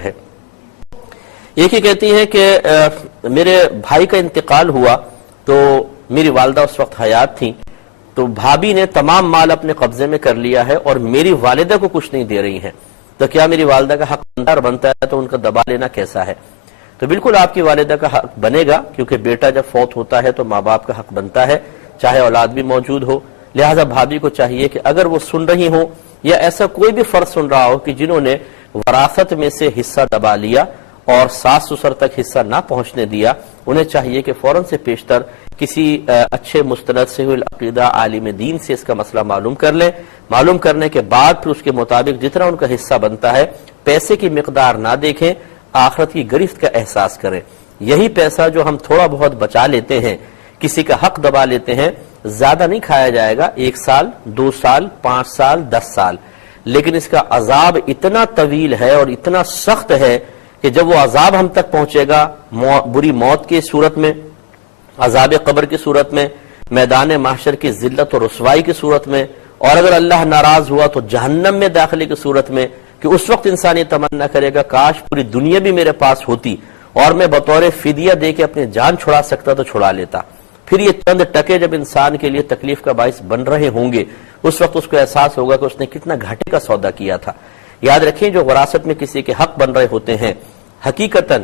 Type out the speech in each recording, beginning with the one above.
ہے۔ ایک ہی کہتی ہیں کہ میرے بھائی کا انتقال ہوا تو میری والدہ اس وقت حیات تھیں، تو بھابھی نے تمام مال اپنے قبضے میں کر لیا ہے اور میری والدہ کو کچھ نہیں دے رہی ہیں، تو کیا میری والدہ کا حق بنتا ہے؟ تو ان کا دبا لینا کیسا ہے؟ تو بالکل آپ کی والدہ کا حق بنے گا، کیونکہ بیٹا جب فوت ہوتا ہے تو ماں باپ کا حق بنتا ہے، چاہے اولاد بھی موجود ہو۔ لہٰذا بھابھی کو چاہیے کہ اگر وہ سن رہی ہوں یا ایسا کوئی بھی فرد سن رہا ہو کہ جنہوں نے وراثت میں سے حصہ دبا لیا اور ساس سسر تک حصہ نہ پہنچنے دیا، انہیں چاہیے کہ فوراً سے پیشتر کسی اچھے مستند سے العقیدہ عالم دین سے اس کا مسئلہ معلوم کر لیں۔ معلوم کرنے کے بعد پھر اس کے مطابق جتنا ان کا حصہ بنتا ہے، پیسے کی مقدار نہ دیکھیں، آخرت کی گرفت کا احساس کریں۔ یہی پیسہ جو ہم تھوڑا بہت بچا لیتے ہیں، کسی کا حق دبا لیتے ہیں، زیادہ نہیں کھایا جائے گا، 1 سال 2 سال 5 سال 10 سال، لیکن اس کا عذاب اتنا طویل ہے اور اتنا سخت ہے کہ جب وہ عذاب ہم تک پہنچے گا، بری موت کی صورت میں، عذاب قبر کی صورت میں، میدان محشر کی ذلت اور رسوائی کی صورت میں، اور اگر اللہ ناراض ہوا تو جہنم میں داخلے کی صورت میں، کہ اس وقت انسان یہ تمنا کرے گا کاش پوری دنیا بھی میرے پاس ہوتی اور میں بطور فدیہ دے کے اپنی جان چھڑا سکتا تو چھڑا لیتا۔ پھر یہ چند ٹکے جب انسان کے لیے تکلیف کا باعث بن رہے ہوں گے، اس وقت اس کو احساس ہوگا کہ اس نے کتنا گھاٹے کا سودا کیا تھا۔ یاد رکھیں، جو وراثت میں کسی کے حق بن رہے ہوتے ہیں، حقیقتاً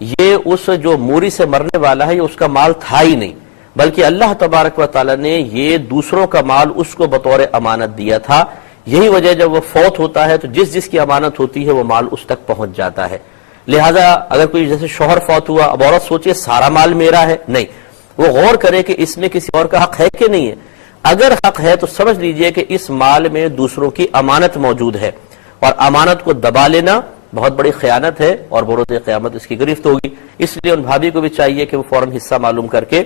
یہ اس جو موری سے مرنے والا ہے، یہ اس کا مال تھا ہی نہیں، بلکہ اللہ تبارک و تعالیٰ نے یہ دوسروں کا مال اس کو بطور امانت دیا تھا۔ یہی وجہ جب وہ فوت ہوتا ہے تو جس کی امانت ہوتی ہے وہ مال اس تک پہنچ جاتا ہے۔ لہذا اگر کوئی جیسے شوہر فوت ہوا، اب عورت سوچے سارا مال میرا ہے، نہیں، وہ غور کرے کہ اس میں کسی اور کا حق ہے کہ نہیں ہے۔ اگر حق ہے تو سمجھ لیجئے کہ اس مال میں دوسروں کی امانت موجود ہے، اور امانت کو دبا لینا بہت بڑی خیانت ہے اور بروز قیامت اس کی گرفت ہوگی۔ اس لیے ان بھابھی کو بھی چاہیے کہ وہ فوراً حصہ معلوم کر کے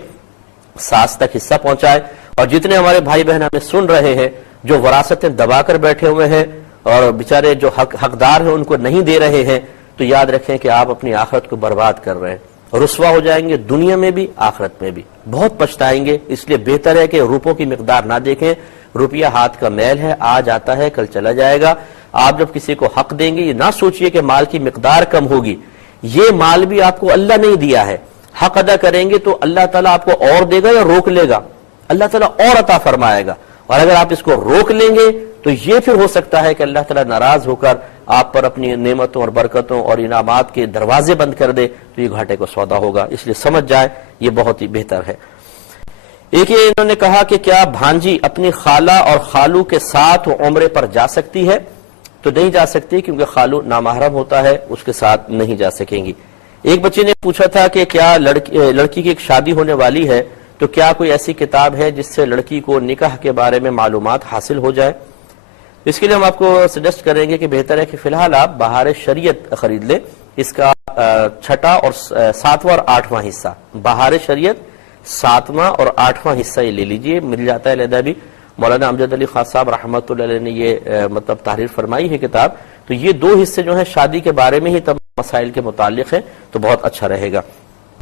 ساس تک حصہ پہنچائے۔ اور جتنے ہمارے بھائی بہن ہمیں سن رہے ہیں جو وراثتیں دبا کر بیٹھے ہوئے ہیں اور بیچارے جو حقدار ہیں ان کو نہیں دے رہے ہیں، تو یاد رکھیں کہ آپ اپنی آخرت کو برباد کر رہے ہیں، رسوا ہو جائیں گے دنیا میں بھی آخرت میں بھی، بہت پچھتائیں گے۔ اس لیے بہتر ہے کہ روپوں کی مقدار نہ دیکھیں، روپیہ ہاتھ کا میل ہے، آج آتا ہے کل چلا جائے گا۔ آپ جب کسی کو حق دیں گے، یہ نہ سوچئے کہ مال کی مقدار کم ہوگی، یہ مال بھی آپ کو اللہ نہیں دیا ہے۔ حق ادا کریں گے تو اللہ تعالیٰ آپ کو اور دے گا یا روک لے گا؟ اللہ تعالیٰ اور عطا فرمائے گا، اور اگر آپ اس کو روک لیں گے تو یہ پھر ہو سکتا ہے کہ اللہ تعالیٰ ناراض ہو کر آپ پر اپنی نعمتوں اور برکتوں اور انعامات کے دروازے بند کر دے، تو یہ گھاٹے کو سودا ہوگا۔ اس لیے سمجھ جائے، یہ بہت ہی بہتر ہے۔ ایک یہ انہوں نے کہا کہ کیا بھانجی اپنی خالہ اور خالو کے ساتھ عمرے پر جا سکتی ہے؟ تو نہیں جا سکتی، کیونکہ خالو نامحرم ہوتا ہے، اس کے ساتھ نہیں جا سکیں گی۔ ایک بچے نے پوچھا تھا کہ کیا لڑکی کی ایک شادی ہونے والی ہے تو کیا کوئی ایسی کتاب ہے جس سے لڑکی کو نکاح کے بارے میں معلومات حاصل ہو جائے؟ اس کے لیے ہم آپ کو سجیسٹ کریں گے کہ بہتر ہے کہ فی الحال آپ بہار شریعت خرید لیں، اس کا 6واں اور 7واں اور 8واں حصہ، بہار شریعت 7واں اور 8واں حصہ یہ لے لیجئے، مل جاتا ہے علیحدہ بھی۔ مولانا امجد علی خان صاحب رحمۃ اللہ علیہ نے یہ مطلب تحریر فرمائی ہے کتاب، تو یہ 2 حصے جو ہیں شادی کے بارے میں ہی تمام مسائل کے متعلق ہیں، تو بہت اچھا رہے گا۔